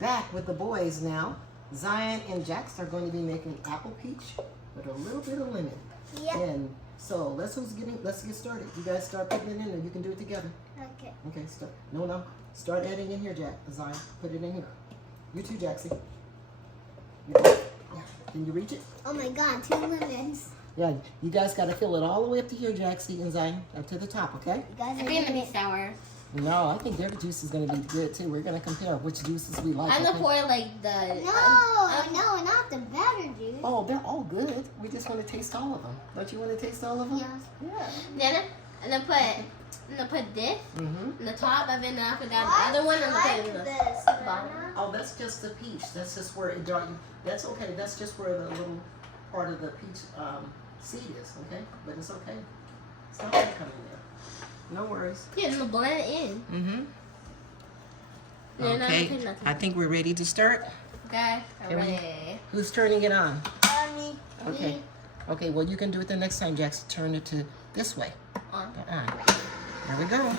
back with the boys now. Zion and Jax are going to be making apple peach with a little bit of lemon. Yeah. And so let's get started. You guys start putting it in there. You can do it together. Okay. Okay, start. No. Start adding in here, Zion. Put it in here. You too, Jaxie. Yeah. Can you reach it? Oh my God, 2 lemons. Yeah, you guys got to fill it all the way up to here, Jaxie and Zion, up to the top, okay? You guys It's gonna be sour. No, I think their juice is going to be good too. We're going to compare which juices we like. I'm gonna pour like the. No, not the better juice. Oh, they're all good. We just want to taste all of them. Don't you want to taste all of them? Yeah. Then I'm gonna put this Mm-hmm. in the top, and then I put down the other one, and I'm gonna put it in the bottom. Oh, that's just the peach. That's just where it dark. That's okay. That's just where the little part of the peach seed is. Okay, but it's okay. It's not gonna come in there. No worries. Yeah, and blend it in. Mm-hmm. Then Okay. put nothing. I think we're ready to start. Okay, I'm Here we- ready. Who's turning it on? Me. Okay. Okay. Well, you can do it the next time, Jackson. Turn it to this way. On. There we go.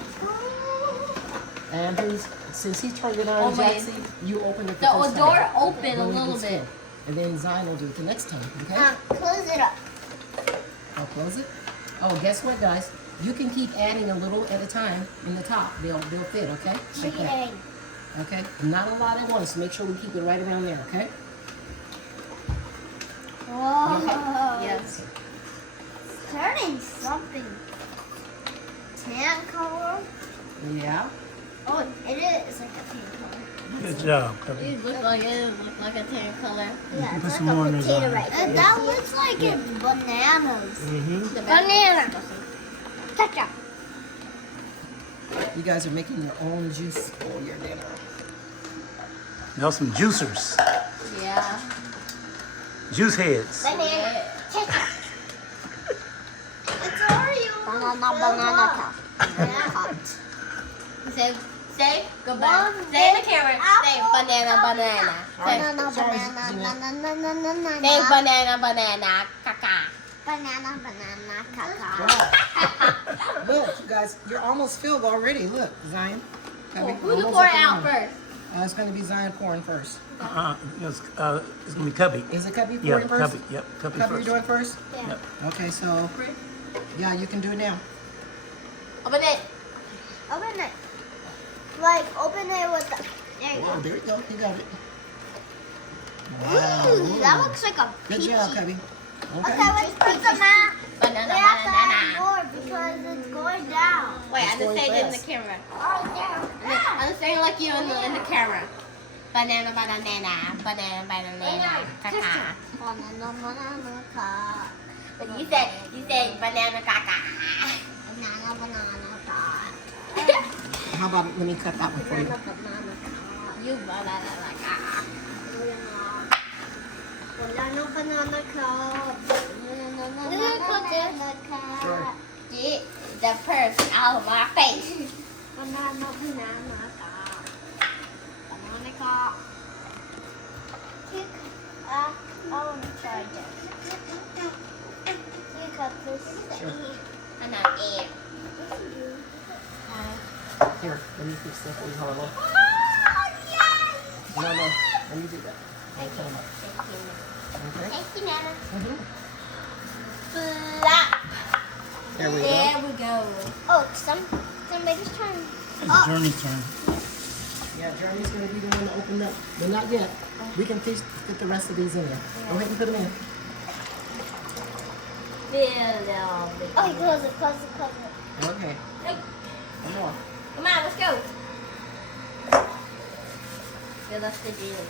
And since he turned it on, Oh, wait. Jackson, you open it the The first door time. open a When it little gets bit. full. And then Zion will do it the next time, okay? Close it up. I'll close it. Oh, guess what, guys? You can keep adding a little at a time in the top. They'll fit, okay? Like that. Okay? Not a lot at once. Make sure we keep it right around there, okay? Whoa. Yes. It's turning something. Tan color. Yeah. Oh, it is like a tan color. Good job, Cubby. It looks like a tan color. Yeah, Put it's some like more a in there, potato Zion. right there. That looks like it's bananas. Mm-hmm. Banana. Ketchup. You guys are making your own juice for your dinner. Now some juicers. Yeah. Juice heads. Banana. Ketchup. It's Oreo. Banana cup. Banana cup. Say goodbye. Say in the camera. Say banana. Say banana. Caca. Banana, caca. Look, you guys, you're almost filled already. Look, Zion. Who's the pour it out first? It's going to be Zion pouring first. It's gonna be Cubby. Is it Cubby Yeah, pouring first? Cubby. Yep, Cubby Cubby, first. you're doing first? Yeah. Yep. Okay, so, yeah, you can do it now. Open it. Open it. Like, open it with the... There you Oh, go. there you go. You got it. Wow. Ooh, that looks like a Good peachy. job, Cubby. Okay, let's put some out. We Banana. have to add more because it's going down. Wait, It's I'm just going saying it in the fast. camera. Oh, there. I'm just saying like you in the camera. Banana. Caca. Banana, caca. But you said banana caca. Banana, caca. How about, let me cut that one for you. You banana caca. Banana, cup. Banana, cup. Sure. Get the purse out of my face. Banana, cup. Banana, cup. I want to try this. You cut this. Sure. I'm not in. Here, let me fix that for you, Harlow. Oh, yes! No, let me do that. I'll pull them up. Okay? Thank you, Nana. Mm-hmm. Flop. There we go. There we go. Oh, somebody's turn. It's Journey's turn. Yeah, Jeremy's going to be the one to open up. But not yet. We can fit the rest of these in there. Go ahead and put them in. Oh, close it. Okay. Hey, Come on. come on, let's go. They left the juice.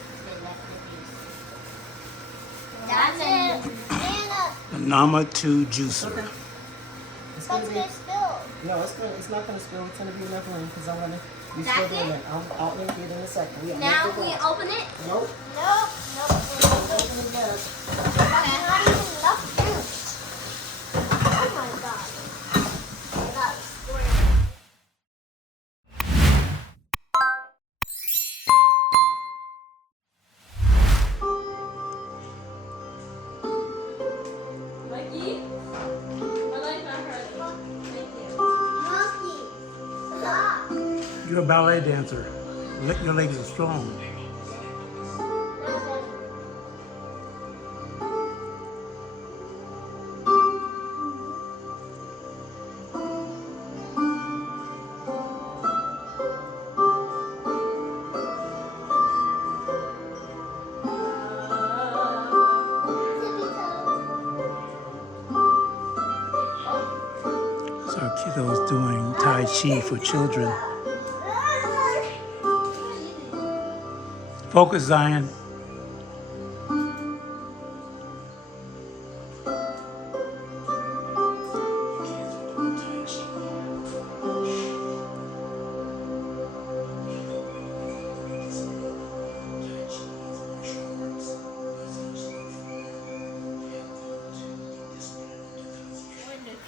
That's it. Banana. The Nama 2 juicer. Okay. It's What's going to be... gonna spill? No, it's not going to spill. It's going to be enough room because I'm going to... That's it? I'll empty it in a second. We Now we open it. Nope. Nope. Open it again. That's not even enough juice. Oh my god. That's Mikey? My life not hurting. Thank you. Monkey. Stop. You're a ballet dancer. Your legs are strong. chi for children. Focus, Zion.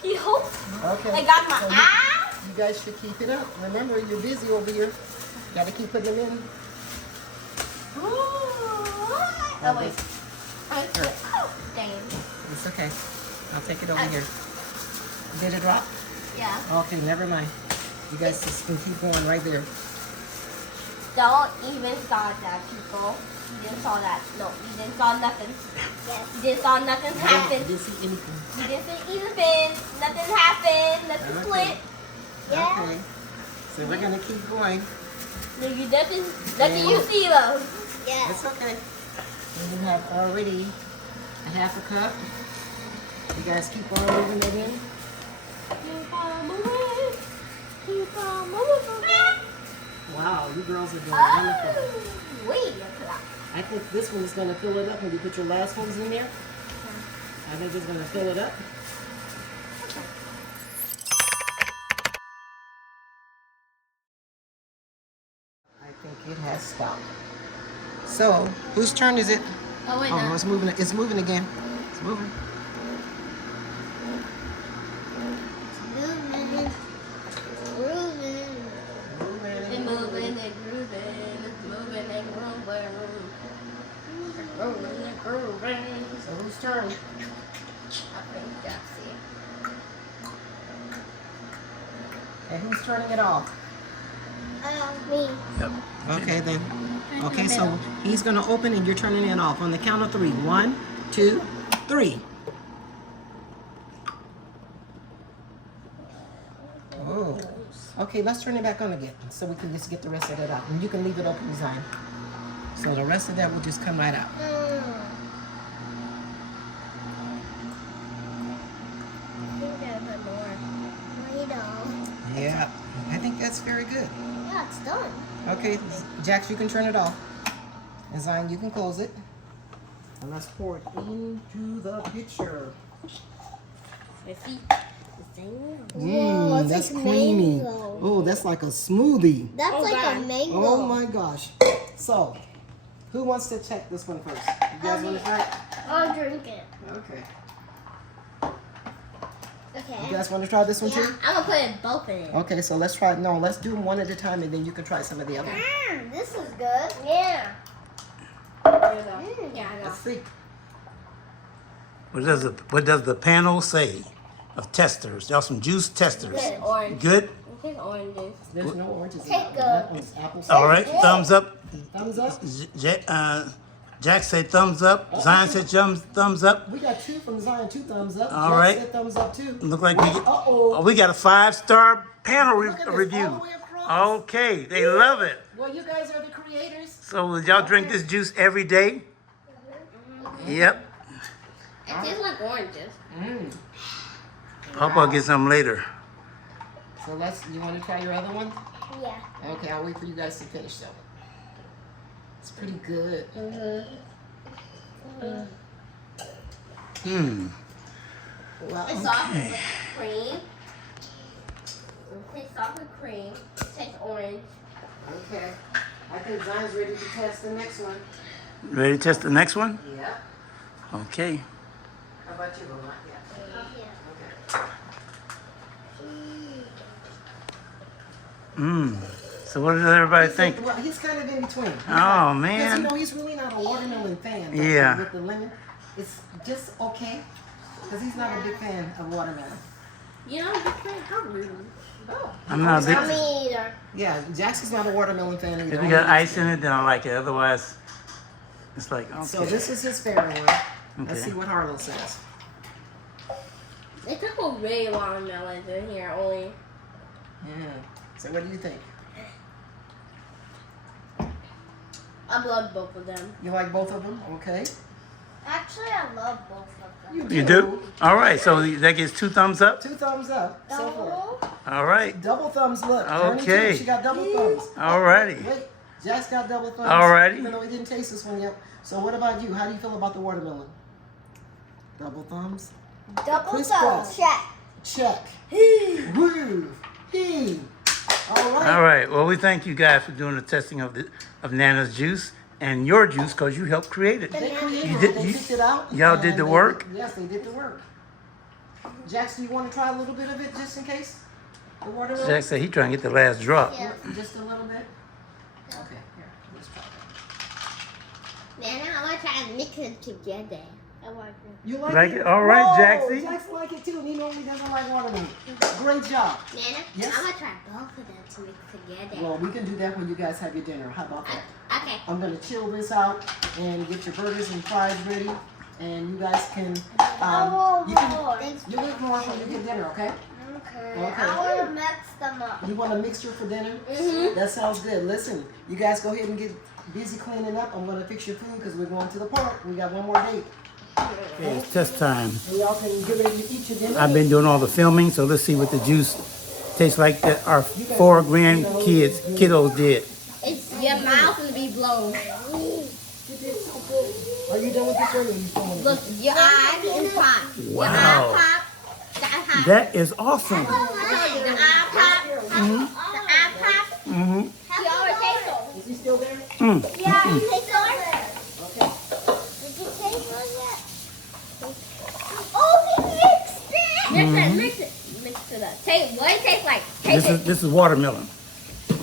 Okay. I got my So ass. you guys should keep it up. Remember, you're busy over here. Got to keep putting them in. Oh wait. Oh, dang. It's okay. I'll take it over here. Did it drop? Yeah. Okay, never mind. You guys just can keep going right there. Don't even saw that, people. You didn't saw that. No, you didn't saw nothing. Yes. You didn't saw nothing happen. Didn't see anything. You didn't see anything. Nothing happened. Nothing Okay. split. Yeah. Okay. So we're gonna keep going. No, you nothing you see though. Yes. It's okay. And you have already a half a cup. You guys keep on moving it in. Keep on moving. Keep on moving. Wow, you girls are doing wonderful. Oh, wait. I think this one's gonna fill it up when you put your last ones in there. I think it's gonna fill it up. I think it has stopped. So, whose turn is it? Oh wait, Oh, no. no, it's moving. It's moving again. It's moving. Moving. Grooving. It's moving and grooving. It's moving and grooving. Moving and grooving. So whose turn? I think Jaxie. And who's turning it off? Me. Yep. Okay then. Okay, so he's gonna open and you're turning it off on the count of 3. 1, 2, 3. Oh. Okay, let's turn it back on again so we can just get the rest of it out. And you can leave it open design. So the rest of that will just come right out. Yeah, I think that's very good. Yeah, it's done. Okay, Jax, you can turn it off. And Zion, you can close it. And let's pour it into the pitcher. Whoa, it's That's like creamy. mango. Oh, that's like a smoothie. That's Oh, like God. a mango. Oh my gosh. So, who wants to check this one first? You guys want to try it? I'll drink it. Okay. Okay. You guys want to try this one Yeah. too? I'm gonna put it both in it. Okay, so let's try it. No, let's do them one at a time and then you can try some of the other. This is good. Yeah. Yeah, I know. Let's see. What does the panel say of testers? Y'all some juice testers. Good orange. Good. Take oranges. There's no oranges. in Take that one. That one's apple All cider. right. Thumbs up. Thumbs up. Jack said thumbs up. Zion said thumbs up. We got 2 from Zion, 2 thumbs up. All Jack right. said thumbs up too. Look like we Uh-oh. we got a 5-star panel Look at this, all review. the way across. Okay, they love it. Well, you guys are the creators. So will y'all drink this juice every day? Yep. It tastes like oranges. Hope I'll get some later. So you want to try your other one? Yeah. Okay, I'll wait for you guys to finish though. It's pretty good. Well, It's soft with cream. It tastes soft with cream. It tastes orange. okay. I think Zion's ready to test the next one. Ready to test the next one? Yeah. Okay. How about you, Roma? Yeah. So what does everybody think? Well, he's kind of in between. Oh, Because, man. he's really not a watermelon fan. But Yeah. With the lemon, it's just okay. Because he's not a big fan of watermelon. You know, how rude. Oh. I'm not a big. Me either. Yeah, Jackson's not a watermelon fan either. If you got ice in it, then I like it. Otherwise, it's like okay. So this is his favorite one. Let's Okay. see what Harlow says. They took a really watermelons in here only. Yeah. So what do you think? I love both of them. You like both of them? Okay. Actually, I love both of them. You do? All right. So that gets 2 thumbs up. 2 thumbs up. So far. Double. All right. Double thumbs, look. Journey Okay. too, she got double thumbs. All righty. Wait, Jack's got double thumbs. Alrighty. Even though he didn't taste this one yet. So what about you? How do you feel about the watermelon? Double thumbs? Double Crisscross. thumbs. Check. Check. Woo. He. Alright. All right. Well, we thank you guys for doing the testing of Nana's juice and your juice because you helped create it. They created You it. did- They you- picked it out. y'all and did the they- work? Yes, they did the work. Jax, do you want to try a little bit of it just in case? The watermelon? Jack said he trying to get the last drop. Yeah. Just a little bit? Okay, here. Let's try that. Nana, I want to try and mix it together. I want to. You like, Like it? All right, Whoa, Jaxie. Jax like it too. He normally doesn't like watermelon. Great job. Nana, Yes? I want to try both of them to mix together. Well, we can do that when you guys have your dinner. How about that? Okay. I'm gonna chill this out and get your burgers and fries ready, and you guys can. I want you can more. you get more when you get dinner, okay? Okay. Okay. I want to mix them up. You want a mixture for dinner? Mhm. That sounds good. Listen, you guys go ahead and get busy cleaning up. I'm gonna fix your food because we're going to the park. We got one more date. Okay, it's test time. And y'all can get ready to eat your dinner. I've been doing all the filming, so let's see what the juice tastes like that our 4 kiddos did. It's your mouth will be blown. Are you done with this one? Or are you still want to Look, your eyes is pop. Your Wow. eye pop. The eye pop. That is awesome. The eye pop. The eye pop. Mm-hmm. You already taste it. Is he still there? Yeah, you taste one? Okay. Did you taste one yet? Oh, he mixed it! Mix it. Mix it up. Taste what it tastes like. Taste it. This is watermelon.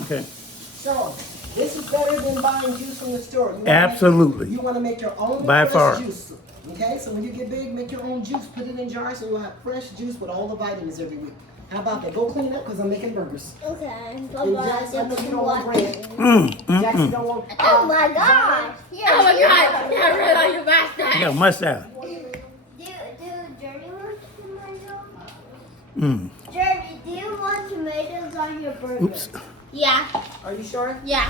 Okay. So, this is better than buying juice from the store. You wanna Absolutely. You want to make your own By fresh far. juice. Okay, so when you get big, make your own juice. Put it in jars so you'll have fresh juice with all the vitamins every week. How about that? Go clean up because I'm making burgers. Okay. And Jackson, I know you don't want bread. Jackson don't want. Oh my god! Oh my god. You have red on your mustache. I got a mustache. Do Journey want tomatoes? Mm. Journey, do you want tomatoes on your burger? Oops. Yeah. Are you sure? Yeah.